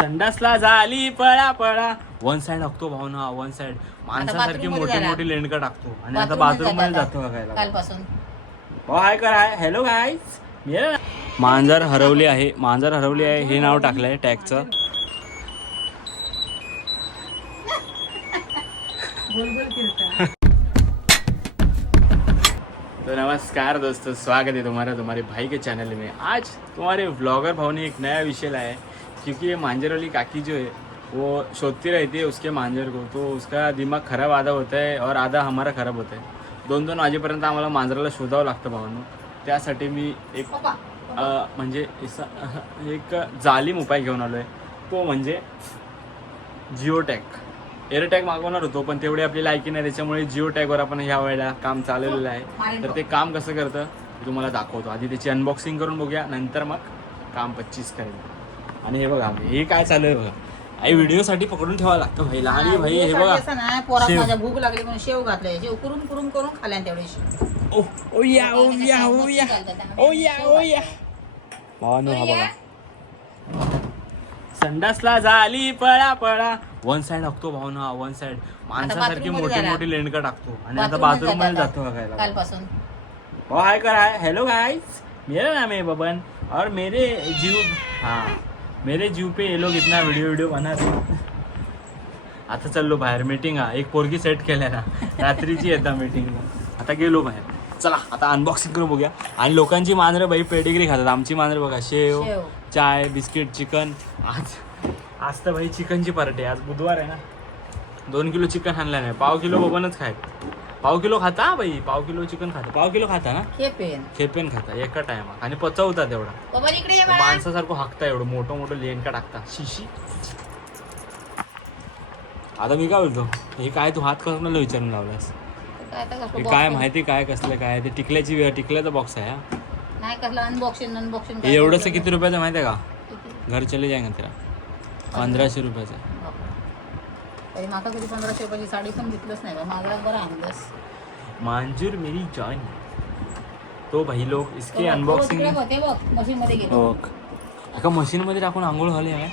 संडासला झाली पळा पळा. वन साइड टाकतो भावना, वन साइड माणसासारखी मोठी मोठी लेंडका टाकतो आणि आता बाथरूम मध्ये जातो बघायला कालपासून. हाय कर हाय. Hello guys. मांजर हरवली आहे, मांजर हरवली आहे हे नाव टाकलंय टॅगचं. तो नमस्कार दोस्तों, स्वागत है तुम्हारे भाई के चैनल में। आज तुम्हारे व्लॉगर भाव ने एक नया विषय लाया है, क्योंकि ये मांजर वाली काकी जो है वो शोधती रहती है उसके मांजर को, तो उसका दिमाग खराब आधा होता है और आधा हमारा खराब होता है. 2-2 वाजेपर्यंत आम्हाला मांजराला शोधावं लागतं भावांनो. त्यासाठी मी एक म्हणजे एक जालीम उपाय घेऊन आलो आहे, तो म्हणजे जिओ टॅग. एअरटॅग मागवणार होतो पण तेवढी आपली लायकी नाही, त्याच्यामुळे जिओ टॅगवर आपण ह्या वेळेला काम चालवलेलं आहे. तर ते काम कसं करतं ते तुम्हाला दाखवतो. आधी त्याची अनबॉक्सिंग करून बघूया, नंतर मग काम 25 करेल. आणि हे बघा हे काय चालू आहे बघा, आई व्हिडिओसाठी पकडून ठेवावं लागतं भाई. लहान भाई हे बघा, पोरात माझ्या भूक लागली म्हणून शेव घातलंय, शेव करून खाल्या तेवढे. ओ या भावानो हा बघा, संडासला झाली पळा पळा. वन साइड टाकतो भावना, वन साइड माणसासारखी मोठी मोठी लेंडका टाकतो आणि आता बाथरूम मध्ये जातो बघायला कालपासून. हाय कर हाय. हेलो गाइस, मेरा नाम है बबन और मेरे जीव पे ये लोग इतना वीडियो बना रहे. आता चाललो बाहेर मीटिंग. एक पोरगी सेट केल्या ना, रात्रीची येतात मीटिंगला. आता गेलो बाहेर. चला आता अनबॉक्सिंग करून बघूया. आणि लोकांची मांजरं बाई पेडिग्री खातात, आमची मांजरं बघा शेव, चाय, बिस्किट, चिकन. आज तर भाई चिकनची पार्टी आहे. आज बुधवार आहे ना, 2 किलो चिकन आणलं नाही, पाव किलो बबनच खाय. पाव किलो खाता बाई, पाव किलो चिकन खाता, पाव किलो खाता ना, खेपेन खाता एका टायमा. आणि पचवता तेवढा, माणसासारखं हाकता एवढं मोठं लेंडका टाकता. शिशी. आता मी काय बोलतो, हे काय तू हात कसं विचारून लावलास? हे काय माहिती काय कसलं काय? ते टिकल्याचा बॉक्स आहे. नाही कसलं अनबॉक्सिंग. एवढंच किती रुपयाचं माहिती आहे का? घर चले जाएंगे तेरा. 1500 रुपयाचं. तरी माका कधी 1500 रुपयाची साडी पण घेतलंच नाही. माझा बरं अंदाज. मांजूर मेरी जान. तो भाई लोग इसके अनबॉक्सिंग मशीन मध्ये गेलो. एका मशीन मध्ये टाकून आंघोळ झाली आहे.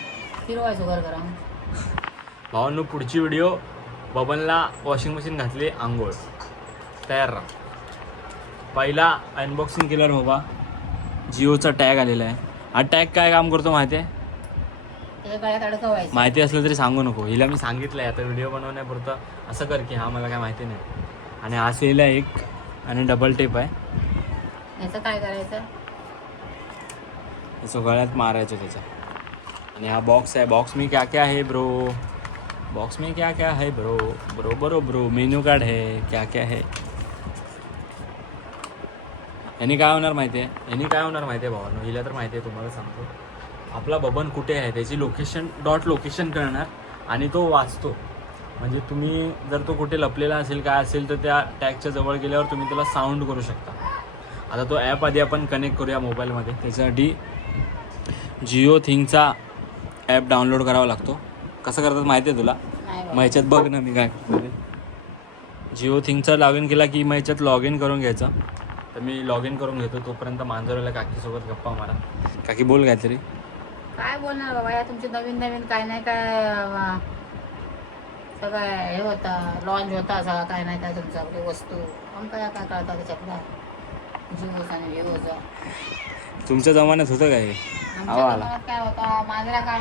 फिरवायचो घर घरा. भावांनो पुढची व्हिडिओ, बबनला वॉशिंग मशीन घातली, आंघोळ, तयार राहा. पहिला अनबॉक्सिंग केल्यावर बाबा जिओचा टॅग आलेला आहे. हा टॅग काय काम करतो माहिती आहे? माहिती असलं तरी सांगू नको. हिला मी सांगितलं आहे आता व्हिडिओ बनवण्यापुरतं असं कर की हा मला काय माहिती नाही. आणि हा सेल आहे एक, आणि डबल टेप आहे. याचं काय करायचं? याचं गळ्यात मारायचं त्याचा. आणि हा बॉक्स आहे. बॉक्स में क्या क्या है ब्रो? बॉक्स में क्या क्या है ब्रो? ब्रो मेन्यू कार्ड है, क्या क्या है. यांनी काय होणार माहिती आहे भावांनो? हिला तर माहिती आहे, तुम्हाला सांगतो. आपला बबन कुठे आहे त्याची लोकेशन कळणार आणि तो वाचतो. म्हणजे तुम्ही जर तो कुठे लपलेला असेल काय असेल तर त्या टॅगच्या जवळ गेल्यावर तुम्ही त्याला साऊंड करू शकता. आता तो ॲप आधी आपण कनेक्ट करूया मोबाईलमध्ये. त्याच्यासाठी जिओ थिंगचा ॲप डाउनलोड करावा लागतो. कसं करतात माहिती आहे तुला? मग ह्याच्यात बघ ना मी काय जिओ थिंगचा लॉग इन केला की मग ह्याच्यात लॉग इन करून घ्यायचं. तर मी लॉग इन करून घेतो, तोपर्यंत मांजरवाल्या काकीसोबत गप्पा मारा. काकी बोल काहीतरी. काय बोलणार बाबा, या तुमचे नवीन काय नाही काय सगळं हे होता, लॉन्च होता सगळं काय नाही काय तुमचं आपली वस्तू काय कळतात त्याच्यातला जिओ आणि विवोचा. तुमच्या जमान्यात होतं काय? काय होता मांजरा काय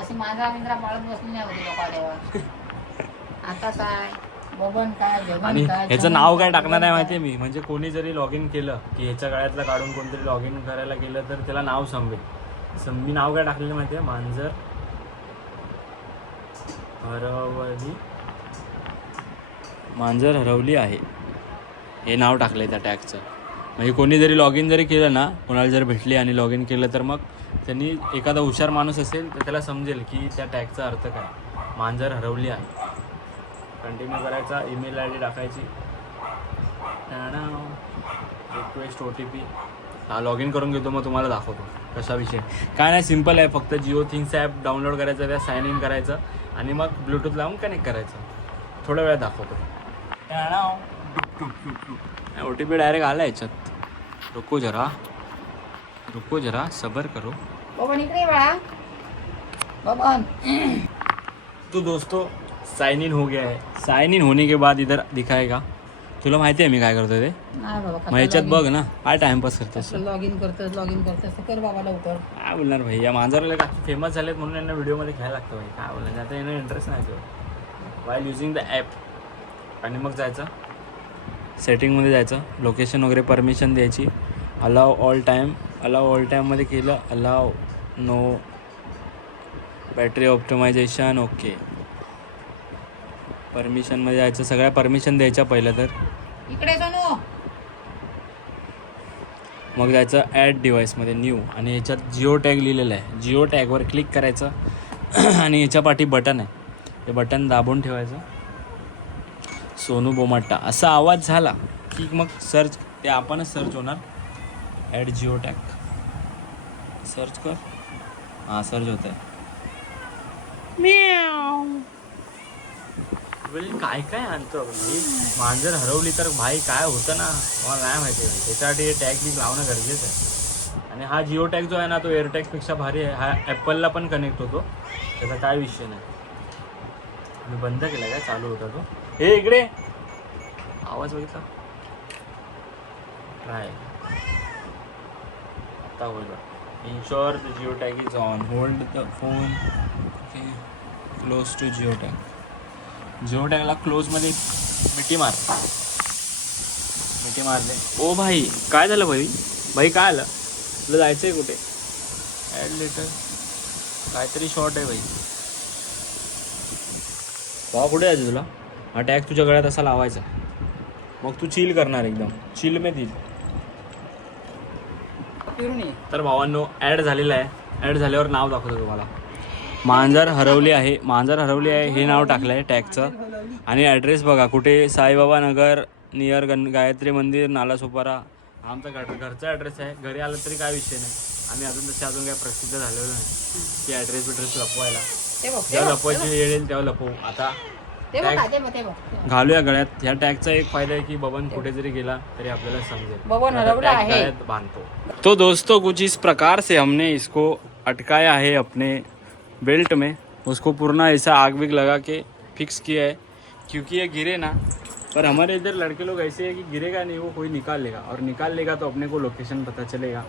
अशी मांजरा पाळत बसली नाही होती लोक तेव्हा. आता काय बबन काय जगन आणि काय. ह्याचं नाव काय टाकणार आहे माहिती आहे मी? म्हणजे कोणी जरी लॉग इन केलं की ह्याच्या गळ्यातलं काढून कोणतरी लॉग इन करायला गेलं तर त्याला नाव समजेल. मी नाव काय टाकलेलं माहिती आहे? मांजर हरवली आहे हे नाव टाकलं आहे त्या टॅगचं. म्हणजे कोणी जरी लॉग इन जरी केलं ना, कोणाला जर भेटली आणि लॉग इन केलं तर मग त्यांनी, एखादा हुशार माणूस असेल तर त्याला समजेल की त्या टॅगचा अर्थ काय. मांजर हरवली आहे. कंटिन्यू करायचा, ईमेल आय डी टाकायची, रिक्वेस्ट OTP. हा लॉग इन करून घेतो, मग तुम्हाला दाखवतो कशा विषय. काय नाही, सिम्पल आहे. फक्त जिओ थिंगचा ॲप डाउनलोड करायचं, त्या साइन इन करायचं आणि मग ब्लूटूथ लावून कनेक्ट करायचं. थोड्या वेळात दाखवतो. OTP डायरेक्ट आला याच्यात. रुको जरा सबर करो. इकडे बबन तो दोस्तों साइन इन हो गया है. साइन इन होने के बाद इधर दिखाएगा. तुला माहिती आहे मी काय करतोय ते. नाही बाबा मग याच्यात बघ ना काय टाइमपास करतोस. लॉग इन करतोस तर कर बाबा लवकर. काय बोलणार भाई, या मांजरवाले काकी फेमस झालेत म्हणून यांना व्हिडिओमध्ये घ्यायला लागतं भाई. काय बोलणार, आता यांना इंटरेस्ट नाही तो वाईल युझिंग द ॲप. आणि मग जायचं सेटिंगमध्ये जायचं, लोकेशन वगैरे परमिशन द्यायची. अलाव ऑल टाईममध्ये केलं. Allow no battery optimization okay. परमिशनमध्ये जायचं, सगळ्या परमिशन द्यायच्या पहिलं तर. इकडे सोनू. मग जायचं ॲड डिव्हाइसमध्ये न्यू आणि ह्याच्यात जिओ टॅग लिहिलेलं आहे. जिओ टॅगवर क्लिक करायचं आणि ह्याच्या पाठी बटन आहे, ते बटन दाबून ठेवायचं. सोनू बोमाट्टा असा आवाज झाला की मग सर्च, ते आपणच सर्च होणार. ॲड जिओ टॅग सर्च कर. हां सर्च होत आहे. काय काय आणतो भाई, मांजर हरवली तर भाई काय होतं ना मला नाही माहिती भाई. त्याच्यासाठी हे टॅग बी लावणं गरजेचं आहे. आणि हा जिओ टॅग जो आहे ना तो एअरटॅगपेक्षा भारी आहे. हा ॲपलला पण कनेक्ट होतो, त्याचा काय विषय नाही. मी बंद केला काय, चालू होता तो. हे इकडे आवाज बघितला. ट्राय आता होईल. Ensure the geo tag is on, hold the phone okay, close to geo tag. Geo टॅगला क्लोजमध्ये मिठी मारले. ओ भाई काय झालं भाई काय आलं तुला, जायचं आहे कुठे. ॲड लेटर काहीतरी शॉर्ट आहे भाई. कुठे जायचं तुला. हा टॅग तुझ्या गळ्यात असा लावायचा, मग तू चिल करणार एकदम चिल में दिल. तर भावांनो ॲड झालेला आहे. ॲड झाल्यावर नाव दाखवतो तुम्हाला. मांजर हरवली आहे हे नाव टाकलं आहे टॅगचं. आणि ॲड्रेस बघा कुठे, साईबाबा नगर नियर गायत्री मंदिर नालासोपारा. आमचा घरचा ॲड्रेस आहे. घरी आलं तरी काय विषय नाही, आम्ही अजून काय प्रसिद्ध झालेलो नाही की ॲड्रेस लपवायला. जेव्हा लपवायची वेळ येईल तेव्हा लपवू. आता घालूया गळ्यात. ह्या टॅगचा एक फायदा है कि बबन कुठे जरी गेला तरी आपल्याला समजेल. बबन हरवला है, गळ्यात बांधतो. तो दोस्तों कुछ इस प्रकार से हमने इसको अटकाया है अपने बेल्ट में. उसको पूर्ण ऐसा आग बिग लगा के फिक्स किया है क्योंकि ये गिरे ना. पर हमारे इधर लड़के लोग ऐसे हैं कि गिरेगा नहीं, वो कोई निकाल लेगा. और निकाल लेगा तो अपने को लोकेशन पता चलेगा.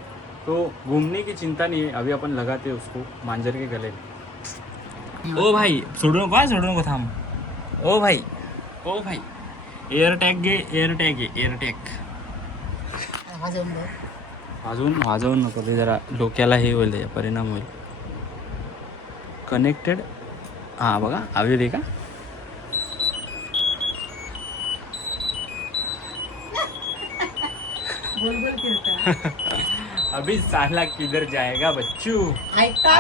तो घूमने की चिंता नहीं है. अभी अपन लगाते उसको मांजर के गले में. ओ भाई सोडू नको थांब. ओ भाई एअर टॅग वाजवून नको, ते जरा डोक्याला हे होईल, त्याचा परिणाम होईल. कनेक्टेड. हां बघा आवाज दे का. अभी साला किधर जाएगा बच्चू. ऐकता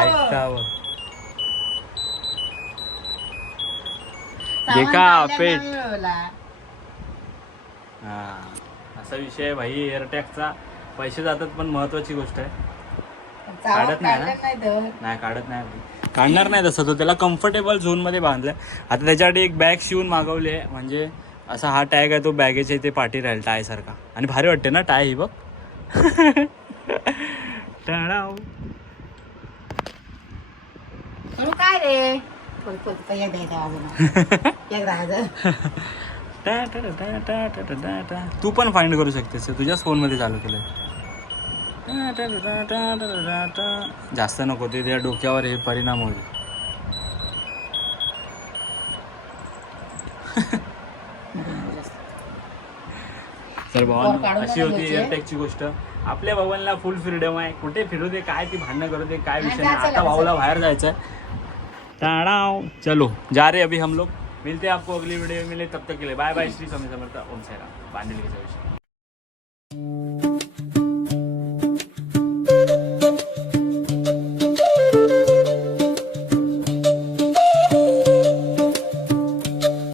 देखा पेट. हां असा विषय आहे भाई एअरटॅगचा. पैसे जातात पण महत्वाची गोष्ट आहे. काढत नाही. काढणार नाही तसं. तो त्याला कम्फर्टेबल झोनमध्ये बांधलाय. आता त्याच्यासाठी एक बॅग शिवून मागवली आहे. म्हणजे असा हा टॅग आहे तो बॅगेच्या इथे पाठी राहील टाय सारखा. आणि भारी वाटते ना टाय ही बघ. काय रे तू पण फाइंड करू शकतेस, तुझ्याच फोनमध्ये चालू केलंय. जास्त नको, ते त्या डोक्यावर हे परिणाम होईल. तर भावा अशी होती एअरटॅगची गोष्ट. आपल्या भावांना फुल फ्रीडम आहे, कुठे फिरू दे, काय ती भांडणं करू दे, काय विषय नाही. आता भाऊला बाहेर जायचं आहे. चलो जा रहे अभी हम लोग. मिलते हैं आपको अगली वीडियो में. तब तक के लिए बाय बाय. श्री स्वामी समर्थ. ओम साईराम. बांधलेली